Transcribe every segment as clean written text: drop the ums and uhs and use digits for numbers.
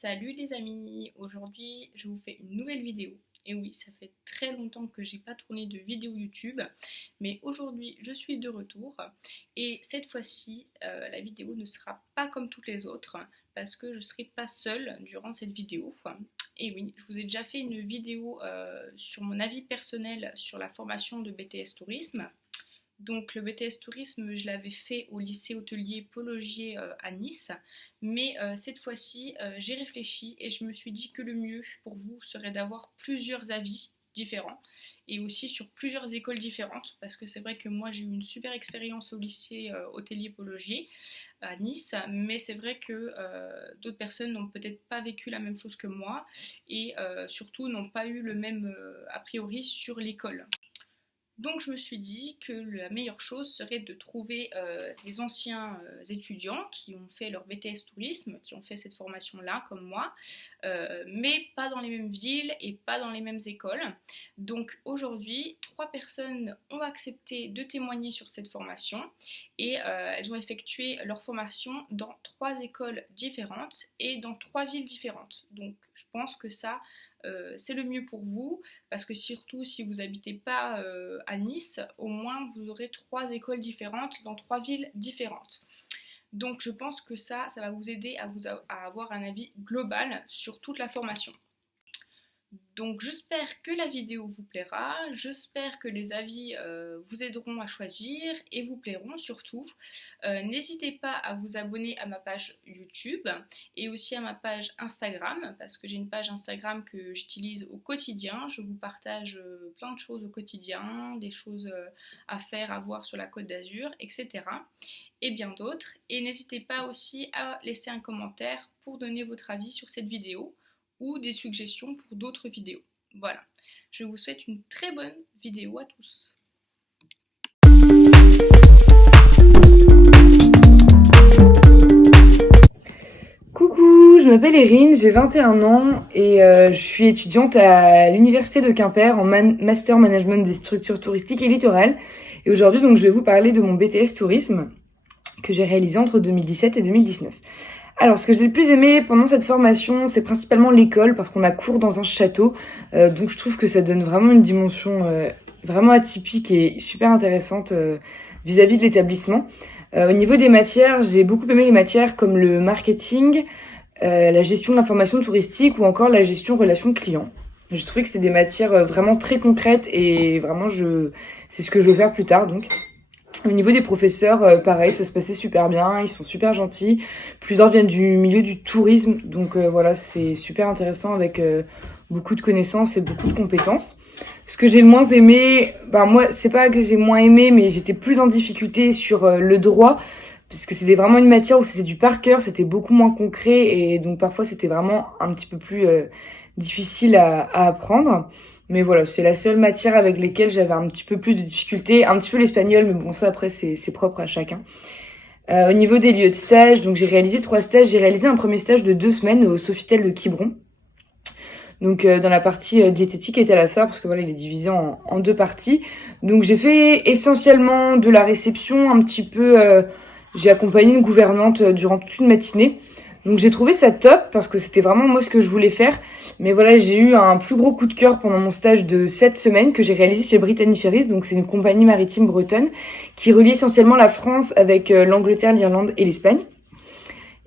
Salut les amis, aujourd'hui je vous fais une nouvelle vidéo. Et oui, ça fait très longtemps que j'ai pas tourné de vidéo YouTube, mais aujourd'hui je suis de retour et cette fois-ci la vidéo ne sera pas comme toutes les autres parce que je ne serai pas seule durant cette vidéo. Et oui, je vous ai déjà fait une vidéo sur mon avis personnel sur la formation de BTS Tourisme. Donc le BTS Tourisme, je l'avais fait au lycée hôtelier Paul Augier à Nice, mais cette fois-ci, j'ai réfléchi et je me suis dit que le mieux pour vous serait d'avoir plusieurs avis différents et aussi sur plusieurs écoles différentes parce que c'est vrai que moi j'ai eu une super expérience au lycée hôtelier Paul Augier à Nice, mais c'est vrai que d'autres personnes n'ont peut-être pas vécu la même chose que moi et surtout n'ont pas eu le même a priori sur l'école. Donc je me suis dit que la meilleure chose serait de trouver des anciens étudiants qui ont fait leur BTS Tourisme, qui ont fait cette formation-là comme moi, mais pas dans les mêmes villes et pas dans les mêmes écoles. Donc aujourd'hui, 3 personnes ont accepté de témoigner sur cette formation et elles ont effectué leur formation dans 3 écoles différentes et dans 3 villes différentes. Donc je pense que ça, c'est le mieux pour vous parce que surtout si vous n'habitez pas à Nice, au moins vous aurez 3 écoles différentes dans 3 villes différentes. Donc je pense que ça va vous aider à avoir un avis global sur toute la formation. Donc j'espère que la vidéo vous plaira, j'espère que les avis vous aideront à choisir et vous plairont surtout. N'hésitez pas à vous abonner à ma page YouTube et aussi à ma page Instagram parce que j'ai une page Instagram que j'utilise au quotidien. Je vous partage plein de choses au quotidien, des choses à faire, à voir sur la Côte d'Azur, etc. Et bien d'autres. Et n'hésitez pas aussi à laisser un commentaire pour donner votre avis sur cette vidéo ou des suggestions pour d'autres vidéos. Voilà, je vous souhaite une très bonne vidéo à tous. Coucou, je m'appelle Erin, j'ai 21 ans et je suis étudiante à l'université de Quimper en master management des structures touristiques et littorales. Et aujourd'hui, donc, je vais vous parler de mon BTS Tourisme que j'ai réalisé entre 2017 et 2019. Alors, ce que j'ai le plus aimé pendant cette formation, c'est principalement l'école, parce qu'on a cours dans un château. Donc, je trouve que ça donne vraiment une dimension vraiment atypique et super intéressante vis-à-vis de l'établissement. Au niveau des matières, j'ai beaucoup aimé les matières comme le marketing, la gestion de l'information touristique ou encore la gestion relation client. J'ai trouvé que c'est des matières vraiment très concrètes et vraiment, c'est ce que je veux faire plus tard, donc. Au niveau des professeurs, pareil, ça se passait super bien, ils sont super gentils. Plusieurs viennent du milieu du tourisme, donc voilà, c'est super intéressant avec beaucoup de connaissances et beaucoup de compétences. Ce que j'ai le moins aimé, moi, c'est pas que j'ai moins aimé, mais j'étais plus en difficulté sur le droit, parce que c'était vraiment une matière où c'était du par cœur, c'était beaucoup moins concret, et donc parfois c'était vraiment un petit peu plus difficile à apprendre. Mais voilà, c'est la seule matière avec lesquelles j'avais un petit peu plus de difficultés. Un petit peu l'espagnol, mais bon, ça après, c'est propre à chacun. Au niveau des lieux de stage, donc j'ai réalisé 3 stages. J'ai réalisé un premier stage de 2 semaines au Sofitel de Quiberon. Donc dans la partie diététique et thalassar, parce que voilà, il est divisé en 2 parties. Donc j'ai fait essentiellement de la réception, un petit peu... j'ai accompagné une gouvernante durant toute une matinée. Donc j'ai trouvé ça top parce que c'était vraiment moi ce que je voulais faire. Mais voilà, j'ai eu un plus gros coup de cœur pendant mon stage de 7 semaines que j'ai réalisé chez Brittany Ferries. Donc c'est une compagnie maritime bretonne qui relie essentiellement la France avec l'Angleterre, l'Irlande et l'Espagne.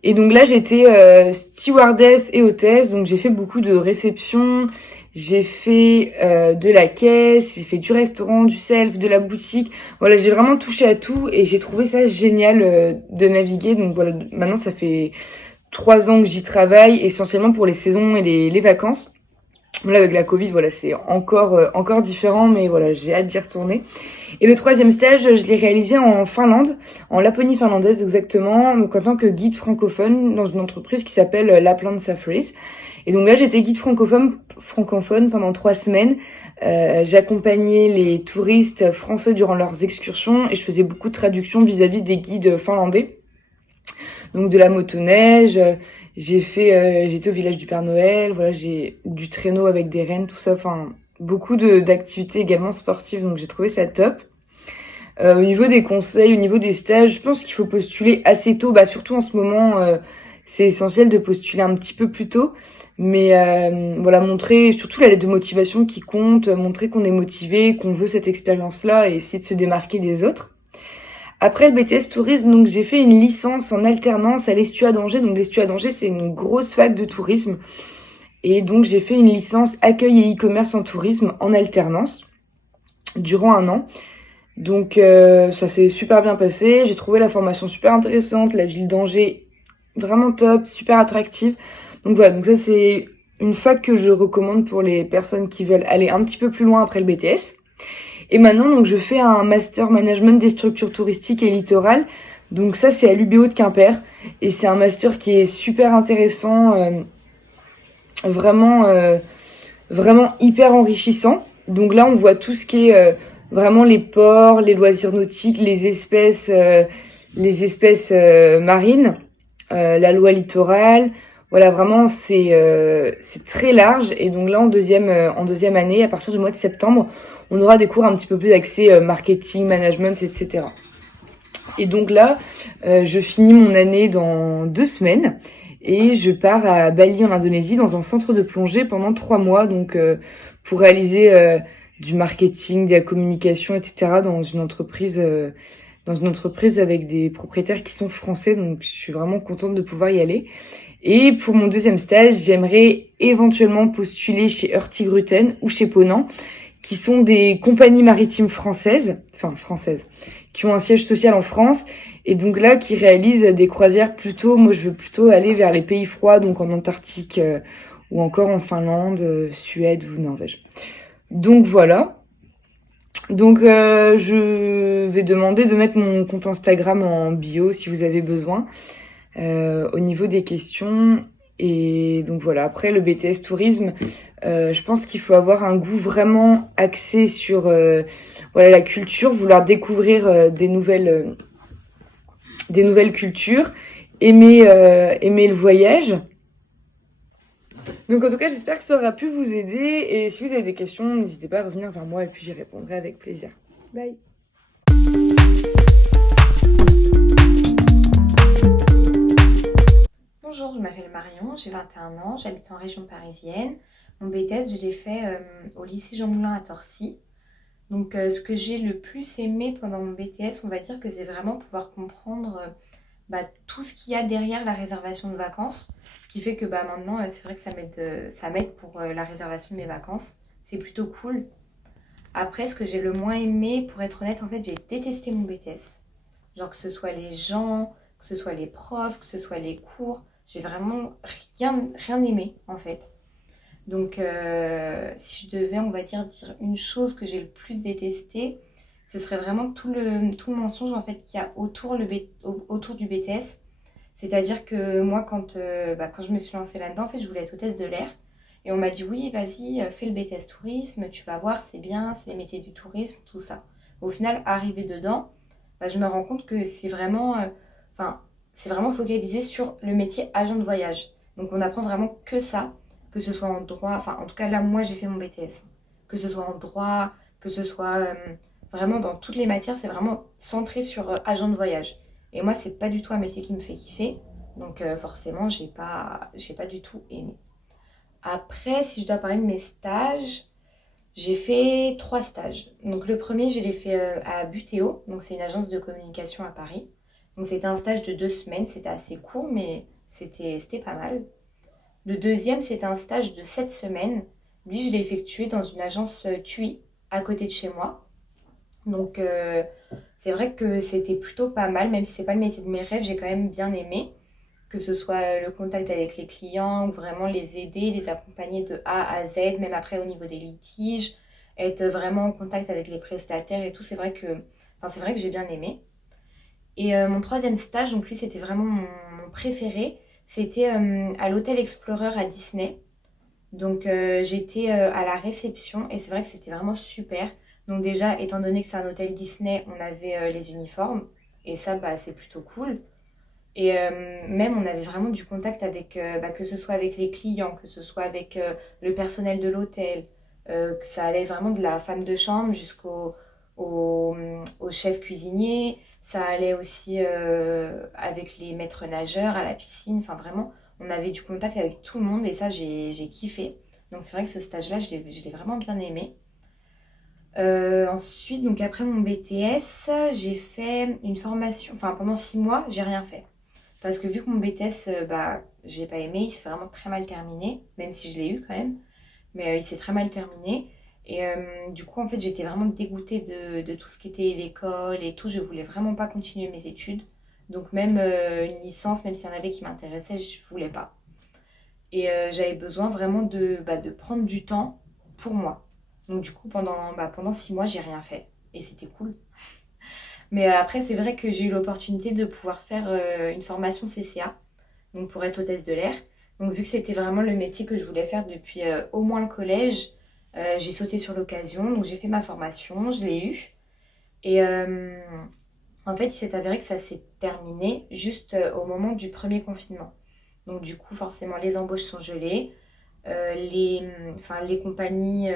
Et donc là j'étais stewardess et hôtesse. Donc j'ai fait beaucoup de réception, j'ai fait de la caisse, j'ai fait du restaurant, du self, de la boutique. Voilà, j'ai vraiment touché à tout et j'ai trouvé ça génial de naviguer. Donc voilà, maintenant ça fait 3 ans que j'y travaille, essentiellement pour les saisons et les vacances. Là, avec la Covid, voilà, c'est encore différent, mais voilà, j'ai hâte d'y retourner. Et le 3e stage, je l'ai réalisé en Finlande, en Laponie finlandaise exactement, donc en tant que guide francophone dans une entreprise qui s'appelle Lapland Safaris. Et donc là, j'étais guide francophone pendant 3 semaines. J'accompagnais les touristes français durant leurs excursions et je faisais beaucoup de traductions vis-à-vis des guides finlandais. Donc de la motoneige, j'étais au village du Père Noël, voilà, j'ai du traîneau avec des rennes, tout ça, enfin beaucoup d'activités également sportives, donc j'ai trouvé ça top. Au niveau des conseils, au niveau des stages, je pense qu'il faut postuler assez tôt, surtout en ce moment, c'est essentiel de postuler un petit peu plus tôt. Mais voilà, montrer surtout la lettre de motivation qui compte, montrer qu'on est motivé, qu'on veut cette expérience-là et essayer de se démarquer des autres. Après le BTS tourisme, donc j'ai fait une licence en alternance à l'Estuat d'Angers. Donc l'Estuat d'Angers, c'est une grosse fac de tourisme. Et donc j'ai fait une licence accueil et e-commerce en tourisme en alternance durant 1 an. Donc ça s'est super bien passé. J'ai trouvé la formation super intéressante, la ville d'Angers vraiment top, super attractive. Donc voilà, donc ça c'est une fac que je recommande pour les personnes qui veulent aller un petit peu plus loin après le BTS. Et maintenant, donc, je fais un master management des structures touristiques et littorales. Donc ça, c'est à l'UBO de Quimper. Et c'est un master qui est super intéressant, vraiment, vraiment hyper enrichissant. Donc là, on voit tout ce qui est vraiment les ports, les loisirs nautiques, les espèces marines, la loi littorale. Voilà, vraiment, c'est très large. Et donc là, en deuxième année, à partir du mois de septembre, on aura des cours un petit peu plus axés marketing, management, etc. Et donc là, je finis mon année dans 2 semaines et je pars à Bali en Indonésie dans un centre de plongée pendant 3 mois, donc pour réaliser du marketing, de la communication, etc. dans une entreprise avec des propriétaires qui sont français. Donc je suis vraiment contente de pouvoir y aller. Et pour mon deuxième stage, j'aimerais éventuellement postuler chez Hurtigruten ou chez Ponant, qui sont des compagnies maritimes françaises, qui ont un siège social en France, et donc là, qui réalisent des croisières plutôt, moi je veux plutôt aller vers les pays froids, donc en Antarctique, ou encore en Finlande, Suède ou Norvège. Donc voilà. Donc je vais demander de mettre mon compte Instagram en bio si vous avez besoin, au niveau des questions. Et donc voilà, après le BTS tourisme, je pense qu'il faut avoir un goût vraiment axé sur voilà, la culture, vouloir découvrir des nouvelles cultures, aimer le voyage. Donc en tout cas, j'espère que ça aura pu vous aider. Et si vous avez des questions, n'hésitez pas à revenir vers moi et puis j'y répondrai avec plaisir. Bye. Bonjour, je m'appelle Marion, j'ai 21 ans, j'habite en région parisienne. Mon BTS, je l'ai fait au lycée Jean Moulin à Torcy. Donc ce que j'ai le plus aimé pendant mon BTS, on va dire que c'est vraiment pouvoir comprendre tout ce qu'il y a derrière la réservation de vacances. Ce qui fait que maintenant, c'est vrai que ça m'aide pour la réservation de mes vacances. C'est plutôt cool. Après, ce que j'ai le moins aimé, pour être honnête, en fait, j'ai détesté mon BTS. Genre que ce soit les gens, que ce soit les profs, que ce soit les cours. J'ai vraiment rien aimé, en fait. Donc, si je devais, on va dire une chose que j'ai le plus détestée, ce serait vraiment tout le mensonge, en fait, qu'il y a autour du BTS. C'est-à-dire que moi, quand je me suis lancée là-dedans, en fait, je voulais être hôtesse de l'air. Et on m'a dit, oui, vas-y, fais le BTS tourisme, tu vas voir, c'est bien, c'est les métiers du tourisme, tout ça. Au final, arrivé dedans, je me rends compte que c'est vraiment focalisé sur le métier agent de voyage. Donc on apprend vraiment que ça, que ce soit en droit, enfin en tout cas là moi j'ai fait mon BTS, que ce soit en droit, que ce soit vraiment dans toutes les matières, c'est vraiment centré sur agent de voyage. Et moi c'est pas du tout un métier qui me fait kiffer, donc forcément j'ai pas du tout aimé. Après, si je dois parler de mes stages, j'ai fait 3 stages. Donc le premier, je l'ai fait à Butéo, donc c'est une agence de communication à Paris. Donc c'était un stage de 2 semaines, c'était assez court, mais c'était pas mal. Le deuxième, c'était un stage de 7 semaines. Lui, je l'ai effectué dans une agence TUI, à côté de chez moi. Donc c'est vrai que c'était plutôt pas mal, même si c'est pas le métier de mes rêves, j'ai quand même bien aimé. Que ce soit le contact avec les clients, ou vraiment les aider, les accompagner de A à Z, même après au niveau des litiges, être vraiment en contact avec les prestataires et tout, c'est vrai que j'ai bien aimé. Et mon troisième stage, donc lui c'était vraiment mon préféré, c'était à l'Hôtel Explorer à Disney. Donc j'étais à la réception et c'est vrai que c'était vraiment super. Donc déjà, étant donné que c'est un hôtel Disney, on avait les uniformes et ça c'est plutôt cool. Et même, on avait vraiment du contact avec, que ce soit avec les clients, que ce soit avec le personnel de l'hôtel, que ça allait vraiment de la femme de chambre au chef cuisinier. Ça allait aussi avec les maîtres nageurs à la piscine. Enfin, vraiment, on avait du contact avec tout le monde et ça, j'ai kiffé. Donc, c'est vrai que ce stage-là, je l'ai vraiment bien aimé. Ensuite, donc après mon BTS, j'ai fait une formation. Enfin, pendant 6 mois, j'ai rien fait. Parce que vu que mon BTS, j'ai pas aimé, il s'est vraiment très mal terminé, même si je l'ai eu quand même. Mais il s'est très mal terminé. Et du coup, en fait, j'étais vraiment dégoûtée de tout ce qui était l'école et tout. Je voulais vraiment pas continuer mes études. Donc même une licence, même s'il y en avait qui m'intéressaient, je voulais pas. Et j'avais besoin vraiment de prendre du temps pour moi. Donc du coup, pendant 6 mois, j'ai rien fait. Et c'était cool. Mais après, c'est vrai que j'ai eu l'opportunité de pouvoir faire une formation CCA, donc pour être hôtesse de l'air. Donc vu que c'était vraiment le métier que je voulais faire depuis au moins le collège, j'ai sauté sur l'occasion. Donc j'ai fait ma formation, je l'ai eue. Et en fait, il s'est avéré que ça s'est terminé juste au moment du premier confinement. Donc du coup, forcément, les embauches sont gelées. Les compagnies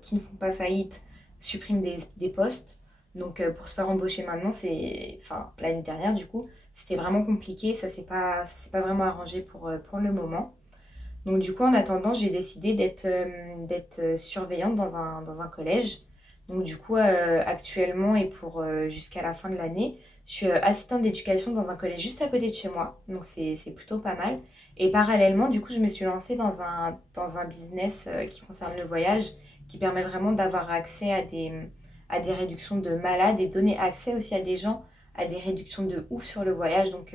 qui ne font pas faillite suppriment des postes. Donc pour se faire embaucher maintenant, l'année dernière du coup, c'était vraiment compliqué. Ça s'est pas vraiment arrangé pour le moment. Donc du coup, en attendant, j'ai décidé d'être surveillante dans un collège. Donc du coup, actuellement et pour jusqu'à la fin de l'année, je suis assistante d'éducation dans un collège juste à côté de chez moi. Donc c'est plutôt pas mal. Et parallèlement, du coup, je me suis lancée dans un business qui concerne le voyage, qui permet vraiment d'avoir accès à des réductions de malades et donner accès aussi à des gens à des réductions de ouf sur le voyage. Donc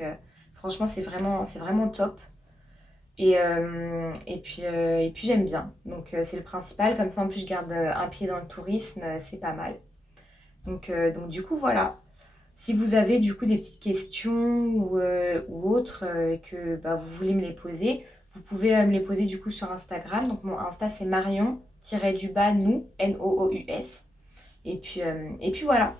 franchement, c'est vraiment top. Et puis j'aime bien. Donc c'est le principal. Comme ça, en plus, je garde un pied dans le tourisme. C'est pas mal. Donc du coup, voilà. Si vous avez du coup des petites questions ou autres et que vous voulez me les poser, vous pouvez me les poser du coup sur Instagram. Donc mon Insta, c'est Marion-nous, N-O-O-U-S. Et puis voilà.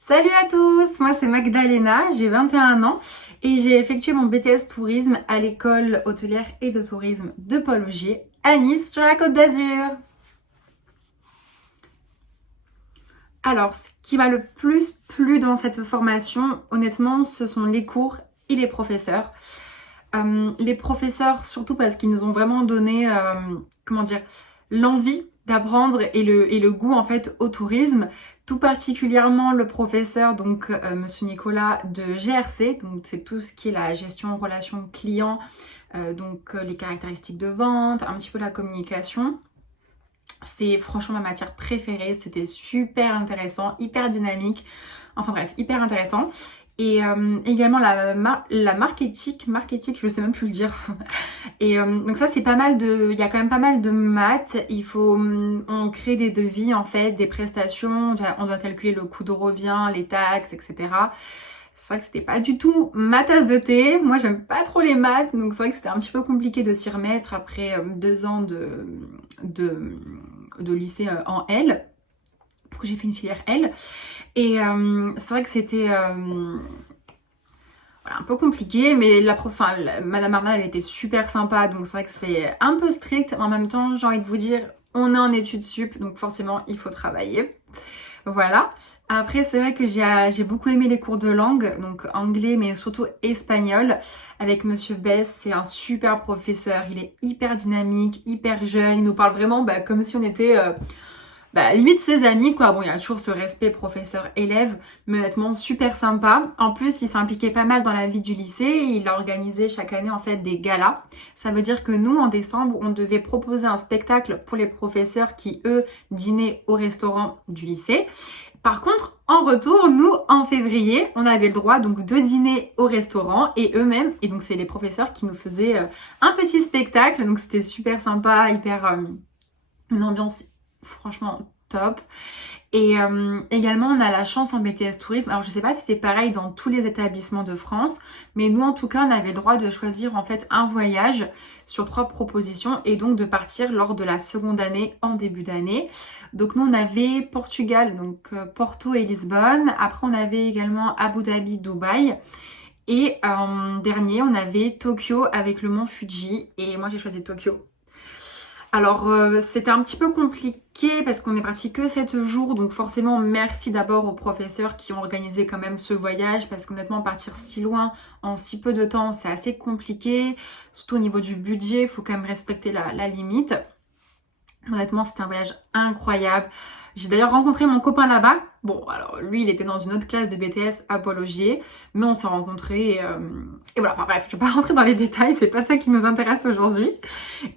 Salut à tous, moi c'est Magdalena, j'ai 21 ans et j'ai effectué mon BTS tourisme à l'école hôtelière et de tourisme de Paul Augier à Nice sur la Côte d'Azur. Alors, ce qui m'a le plus plu dans cette formation, honnêtement, ce sont les cours et les professeurs. Les professeurs, surtout parce qu'ils nous ont vraiment donné, l'envie d'apprendre et le goût en fait au tourisme. Tout particulièrement le professeur, donc Monsieur Nicolas de GRC, donc c'est tout ce qui est la gestion relation client, les caractéristiques de vente, un petit peu la communication. C'est franchement ma matière préférée, c'était super intéressant, hyper dynamique, enfin bref, hyper intéressant. Et également la marketing, je sais même plus le dire. Et donc ça c'est pas mal il y a quand même pas mal de maths. On crée des devis en fait, des prestations, on doit calculer le coût de revient, les taxes, etc. C'est vrai que c'était pas du tout ma tasse de thé. Moi j'aime pas trop les maths, donc c'est vrai que c'était un petit peu compliqué de s'y remettre après 2 ans de lycée en L. Du coup j'ai fait une filière L. Et c'est vrai que c'était un peu compliqué, mais Madame Arnal, elle était super sympa, donc c'est vrai que c'est un peu strict, mais en même temps, j'ai envie de vous dire, on est en études sup, donc forcément, il faut travailler. Voilà. Après, c'est vrai que j'ai beaucoup aimé les cours de langue, donc anglais, mais surtout espagnol, avec Monsieur Bess. C'est un super professeur, il est hyper dynamique, hyper jeune, il nous parle vraiment comme si on était... limite ses amis quoi. Bon, il y a toujours ce respect professeur-élève, mais honnêtement super sympa. En plus, il s'impliquait pas mal dans la vie du lycée et il a organisé chaque année en fait des galas. Ça veut dire que nous, en décembre, on devait proposer un spectacle pour les professeurs qui, eux, dînaient au restaurant du lycée. Par contre, en retour, nous, en février, on avait le droit donc de dîner au restaurant et eux-mêmes, et donc c'est les professeurs qui nous faisaient un petit spectacle, donc c'était super sympa, hyper une ambiance franchement top. Et également on a la chance en BTS tourisme, alors je sais pas si c'est pareil dans tous les établissements de France, mais nous en tout cas on avait le droit de choisir en fait un voyage sur 3 propositions et donc de partir lors de la seconde année en début d'année. Donc nous on avait Portugal, donc Porto et Lisbonne, après on avait également Abu Dhabi, Dubaï. Et dernier on avait Tokyo avec le mont Fuji et moi j'ai choisi Tokyo. Alors c'était un petit peu compliqué parce qu'on est parti que 7 jours, donc forcément merci d'abord aux professeurs qui ont organisé quand même ce voyage, parce qu'honnêtement partir si loin en si peu de temps c'est assez compliqué, surtout au niveau du budget, il faut quand même respecter la limite. Honnêtement c'était un voyage incroyable. J'ai d'ailleurs rencontré mon copain là-bas. Bon, alors lui, il était dans une autre classe de BTS à Pologier, mais on s'est rencontrés et voilà. Enfin bref, je vais pas rentrer dans les détails, c'est pas ça qui nous intéresse aujourd'hui.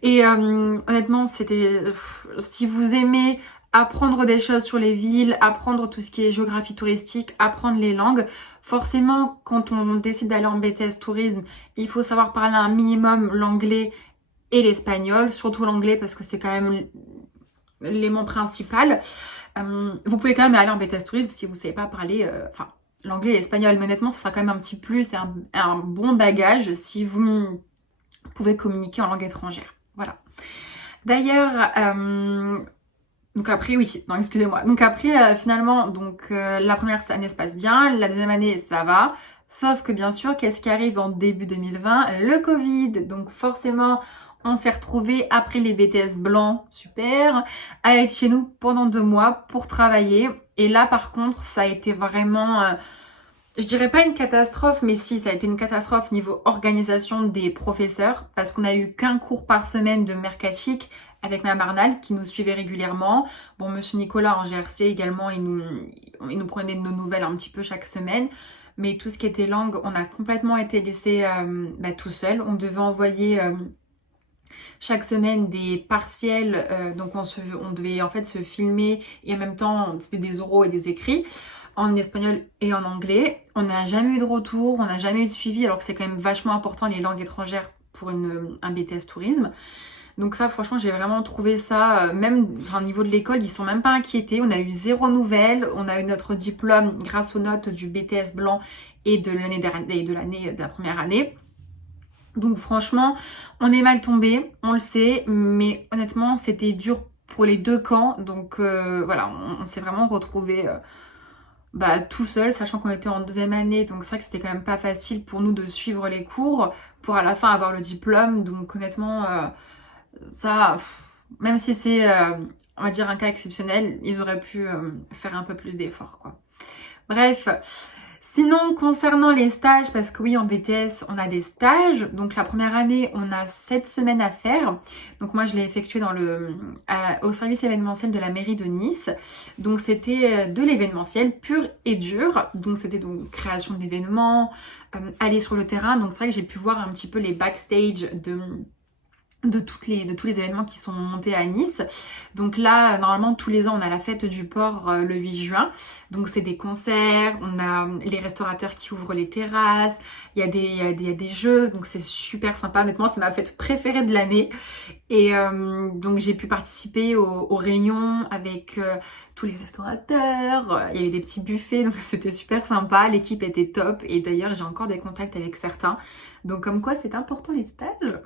Et honnêtement, c'était... Si vous aimez apprendre des choses sur les villes, apprendre tout ce qui est géographie touristique, apprendre les langues, forcément, quand on décide d'aller en BTS tourisme, il faut savoir parler un minimum l'anglais et l'espagnol, surtout l'anglais parce que c'est quand même l'élément principal. Vous pouvez quand même aller en BTS tourisme si vous ne savez pas parler l'anglais et l'espagnol, mais honnêtement ça sera quand même un petit plus, c'est un bon bagage si vous pouvez communiquer en langue étrangère. Voilà. D'ailleurs, donc après, oui, non excusez-moi. Donc après, finalement, la première année se passe bien, la deuxième année ça va. Sauf que bien sûr, qu'est-ce qui arrive en début 2020? Le Covid. Donc forcément, on s'est retrouvés après les BTS blancs, super, à être chez nous pendant 2 mois pour travailler. Et là, par contre, ça a été vraiment, je dirais pas une catastrophe, mais si, ça a été une catastrophe niveau organisation des professeurs, parce qu'on a eu qu'un cours par semaine de mercatique avec Mme Arnal qui nous suivait régulièrement. Bon, Monsieur Nicolas en GRC également, il nous prenait de nos nouvelles un petit peu chaque semaine. Mais tout ce qui était langue, on a complètement été laissé tout seul. On devait envoyer chaque semaine des partiels, donc on devait en fait se filmer et en même temps c'était des oraux et des écrits en espagnol et en anglais. On n'a jamais eu de retour, on n'a jamais eu de suivi, alors que c'est quand même vachement important les langues étrangères pour un BTS tourisme. Donc ça franchement j'ai vraiment trouvé ça, au niveau de l'école ils sont même pas inquiétés, on a eu 0 nouvelle, on a eu notre diplôme grâce aux notes du BTS blanc et de la première année. Donc franchement on est mal tombé, on le sait, mais honnêtement c'était dur pour les 2 camps, donc voilà, on s'est vraiment retrouvés tout seul, sachant qu'on était en 2e année, donc c'est vrai que c'était quand même pas facile pour nous de suivre les cours pour à la fin avoir le diplôme. Donc honnêtement ça, même si c'est, on va dire, un cas exceptionnel, ils auraient pu faire un peu plus d'efforts, quoi. Bref, sinon, concernant les stages, parce que oui, en BTS, on a des stages. Donc, la première année, on a 7 semaines à faire. Donc, moi, je l'ai effectué au service événementiel de la mairie de Nice. Donc, c'était de l'événementiel pur et dur. Donc, c'était donc création d'événements, aller sur le terrain. Donc, c'est vrai que j'ai pu voir un petit peu les backstage de tous les événements qui sont montés à Nice. Donc là, normalement, tous les ans, on a la fête du port le 8 juin. Donc c'est des concerts, on a les restaurateurs qui ouvrent les terrasses, il y a des jeux, donc c'est super sympa. Honnêtement, c'est ma fête préférée de l'année. Et donc j'ai pu participer aux réunions avec tous les restaurateurs, il y avait des petits buffets, donc c'était super sympa, l'équipe était top et d'ailleurs j'ai encore des contacts avec certains. Donc comme quoi c'est important les stages.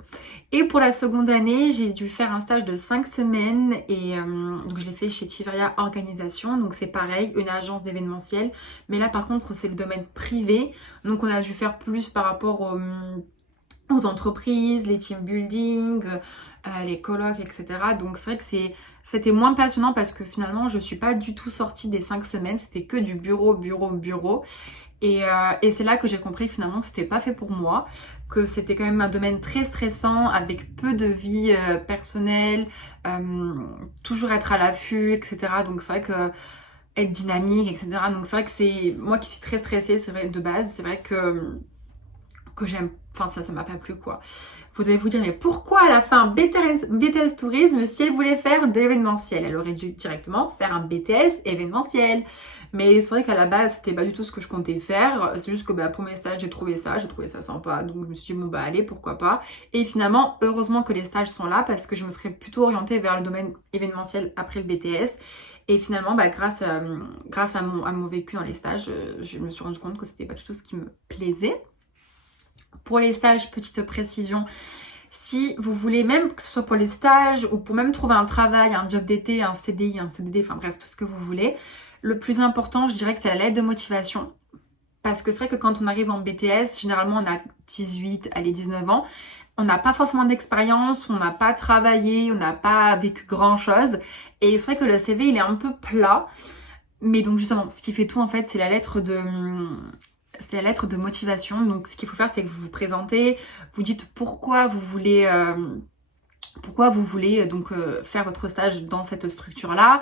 Et pour la seconde année, j'ai dû faire un stage de 5 semaines et donc je l'ai fait chez Tiveria Organisation, donc c'est pareil, une agence d'événementiel, mais là par contre c'est le domaine privé, donc on a dû faire plus par rapport aux entreprises, les team building, les colloques, etc. Donc c'est vrai que c'était moins passionnant parce que finalement je suis pas du tout sortie des 5 semaines, c'était que du bureau. Et c'est là que j'ai compris que finalement c'était pas fait pour moi, que c'était quand même un domaine très stressant avec peu de vie personnelle, toujours être à l'affût, etc. Donc c'est vrai que être dynamique, etc. Donc c'est vrai que c'est moi qui suis très stressée, c'est vrai de base, c'est vrai que j'aime, enfin ça m'a pas plu quoi. Vous devez vous dire mais pourquoi à la fin BTS tourisme si elle voulait faire de l'événementiel? Elle aurait dû directement faire un BTS événementiel. Mais c'est vrai qu'à la base c'était pas du tout ce que je comptais faire. C'est juste que pour mes stages j'ai trouvé ça sympa. Donc je me suis dit bon allez pourquoi pas. Et finalement heureusement que les stages sont là parce que je me serais plutôt orientée vers le domaine événementiel après le BTS. Et finalement grâce à mon vécu dans les stages, je me suis rendu compte que c'était pas du tout ce qui me plaisait. Pour les stages, petite précision, si vous voulez, même que ce soit pour les stages ou pour même trouver un travail, un job d'été, un CDI, un CDD, enfin bref, tout ce que vous voulez, le plus important, je dirais que c'est la lettre de motivation. Parce que c'est vrai que quand on arrive en BTS, généralement on a 18, allez 19 ans. on n'a pas forcément d'expérience, on n'a pas travaillé, on n'a pas vécu grand chose. Et c'est vrai que le CV il est un peu plat. Mais donc justement, ce qui fait tout en fait, c'est la lettre de motivation. Donc ce qu'il faut faire, c'est que vous vous présentez, vous dites pourquoi vous voulez faire votre stage dans cette structure-là,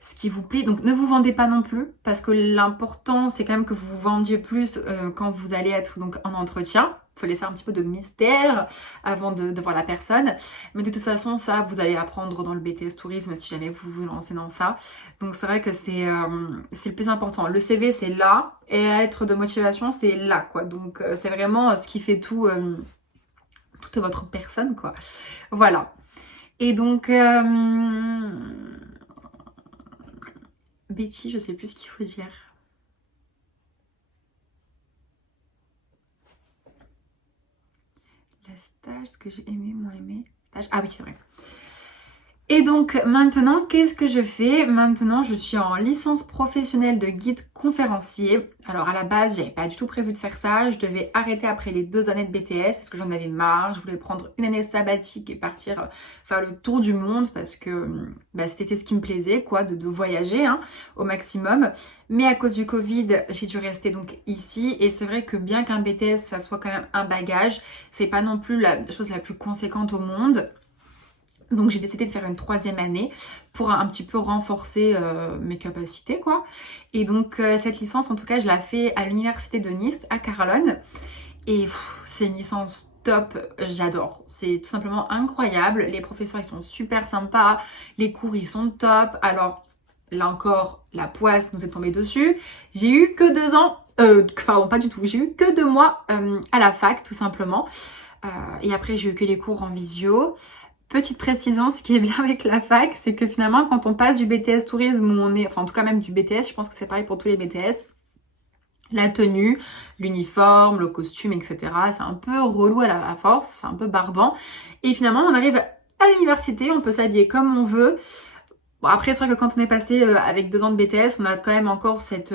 ce qui vous plaît. Donc ne vous vendez pas non plus, parce que l'important c'est quand même que vous vous vendiez plus quand vous allez être donc en entretien. Il faut laisser un petit peu de mystère avant de voir la personne. Mais de toute façon, ça, vous allez apprendre dans le BTS Tourisme si jamais vous vous lancez dans ça. Donc c'est vrai que c'est le plus important. Le CV, c'est là, et la lettre de motivation, c'est là, quoi. Donc c'est vraiment ce qui fait tout, toute votre personne, quoi. Voilà. Et donc, Betty, je sais plus ce qu'il faut dire. Le stage, ce que j'ai aimé, moins aimé. Stage. Ah oui, c'est vrai. Et donc maintenant, qu'est-ce que je fais? Maintenant, je suis en licence professionnelle de guide conférencier. Alors à la base, j'avais pas du tout prévu de faire ça. Je devais arrêter après les 2 années de BTS parce que j'en avais marre. Je voulais prendre une année sabbatique et partir faire le tour du monde parce que c'était ce qui me plaisait, quoi, de voyager au maximum. Mais à cause du Covid, j'ai dû rester donc ici. Et c'est vrai que bien qu'un BTS, ça soit quand même un bagage, c'est pas non plus la chose la plus conséquente au monde. Donc j'ai décidé de faire une 3e année pour un petit peu renforcer mes capacités, quoi. Et donc cette licence, en tout cas, je la fais à l'université de Nice, à Carlone. Et c'est une licence top, j'adore. C'est tout simplement incroyable. Les professeurs, ils sont super sympas. Les cours, ils sont top. Alors, là encore, la poisse nous est tombée dessus. J'ai eu que 2 ans, pardon, pas du tout. J'ai eu que 2 mois à la fac, tout simplement. Et après, j'ai eu que les cours en visio. Petite précision, ce qui est bien avec la fac, c'est que finalement, quand on passe du BTS tourisme où on est, enfin en tout cas même du BTS, je pense que c'est pareil pour tous les BTS, la tenue, l'uniforme, le costume, etc. C'est un peu relou à force, c'est un peu barbant. Et finalement, on arrive à l'université, on peut s'habiller comme on veut. Bon, après, c'est vrai que quand on est passé avec 2 ans de BTS, on a quand même encore cette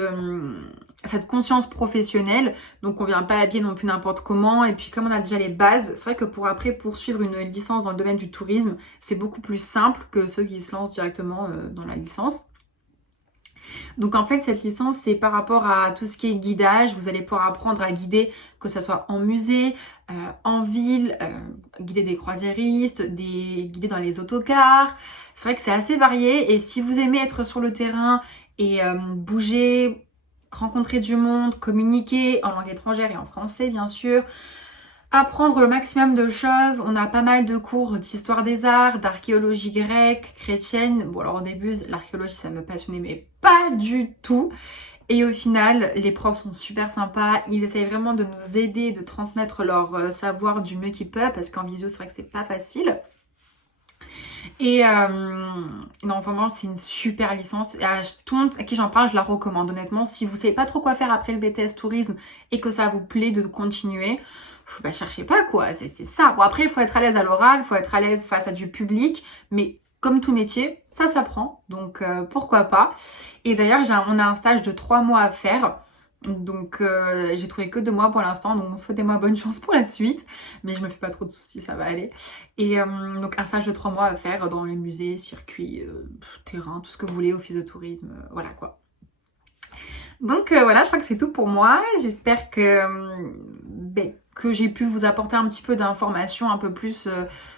conscience professionnelle. Donc, on vient pas habiller non plus n'importe comment. Et puis, comme on a déjà les bases, c'est vrai que pour après poursuivre une licence dans le domaine du tourisme, c'est beaucoup plus simple que ceux qui se lancent directement dans la licence. Donc en fait, cette licence, c'est par rapport à tout ce qui est guidage. Vous allez pouvoir apprendre à guider, que ce soit en musée, en ville, guider des croisiéristes, guider dans les autocars. C'est vrai que c'est assez varié. Et si vous aimez être sur le terrain et bouger, rencontrer du monde, communiquer en langue étrangère et en français, bien sûr, apprendre le maximum de choses. On a pas mal de cours d'histoire des arts, d'archéologie grecque, chrétienne. Bon alors au début l'archéologie ça me passionnait mais pas du tout. Et au final les profs sont super sympas. Ils essayent vraiment de nous aider, de transmettre leur savoir du mieux qu'ils peuvent parce qu'en visio c'est vrai que c'est pas facile. Et non vraiment c'est une super licence. Et à tout le monde à qui j'en parle je la recommande honnêtement. Si vous savez pas trop quoi faire après le BTS tourisme et que ça vous plaît de continuer, cherchez pas quoi, c'est ça. Bon après il faut être à l'aise à l'oral, il faut être à l'aise face à du public, mais comme tout métier, ça s'apprend, donc pourquoi pas. Et d'ailleurs on a un stage de 3 mois à faire, donc j'ai trouvé que 2 mois pour l'instant, donc souhaitez-moi bonne chance pour la suite, mais je me fais pas trop de soucis, ça va aller. Et donc un stage de 3 mois à faire dans les musées, circuits, terrain, tout ce que vous voulez, office de tourisme, voilà quoi. Donc voilà, je crois que c'est tout pour moi. J'espère que j'ai pu vous apporter un petit peu d'informations un peu plus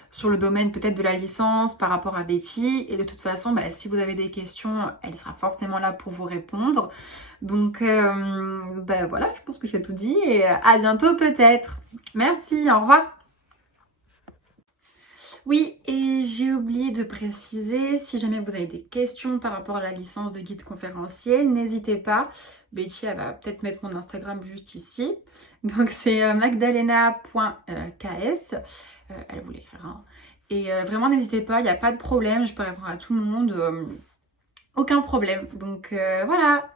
sur le domaine peut-être de la licence par rapport à Betty. Et de toute façon, si vous avez des questions, elle sera forcément là pour vous répondre. Donc voilà, je pense que j'ai tout dit et à bientôt peut-être. Merci, au revoir. Oui, et j'ai oublié de préciser, si jamais vous avez des questions par rapport à la licence de guide conférencier, n'hésitez pas. Betty, elle va peut-être mettre mon Instagram juste ici. Donc c'est magdalena.ks. Elle vous l'écrira. Et vraiment, n'hésitez pas, il n'y a pas de problème, je peux répondre à tout le monde. Aucun problème. Donc voilà.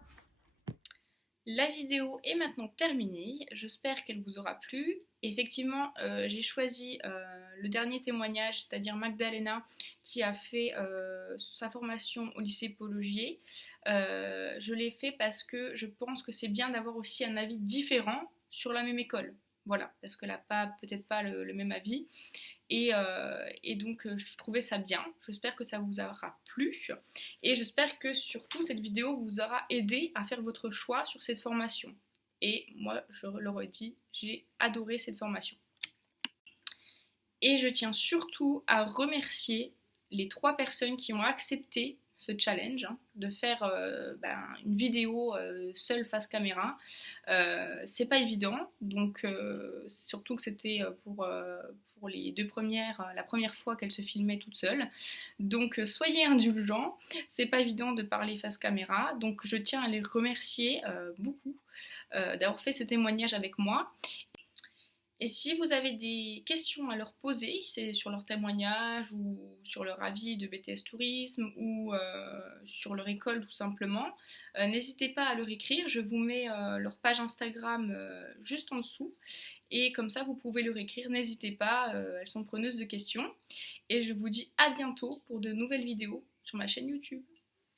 La vidéo est maintenant terminée, j'espère qu'elle vous aura plu. Effectivement, j'ai choisi le dernier témoignage, c'est-à-dire Magdalena, qui a fait sa formation au lycée Paul Augier. Je l'ai fait parce que je pense que c'est bien d'avoir aussi un avis différent sur la même école. Voilà, parce qu'elle n'a peut-être pas le même avis. Et donc je trouvais ça bien. J'espère que ça vous aura plu. Et j'espère que surtout cette vidéo vous aura aidé à faire votre choix sur cette formation. Et moi, je le redis, j'ai adoré cette formation. Et je tiens surtout à remercier les 3 personnes qui ont accepté ce challenge, de faire une vidéo seule face caméra. C'est pas évident, donc surtout que c'était pour les 2 premières, la première fois qu'elle se filmait toute seule. Donc soyez indulgents, c'est pas évident de parler face caméra, donc je tiens à les remercier beaucoup d'avoir fait ce témoignage avec moi. Et si vous avez des questions à leur poser, c'est sur leur témoignage ou sur leur avis de BTS Tourisme ou sur leur école tout simplement, n'hésitez pas à leur écrire. Je vous mets leur page Instagram juste en dessous. Et comme ça, vous pouvez leur écrire. N'hésitez pas, elles sont preneuses de questions. Et je vous dis à bientôt pour de nouvelles vidéos sur ma chaîne YouTube.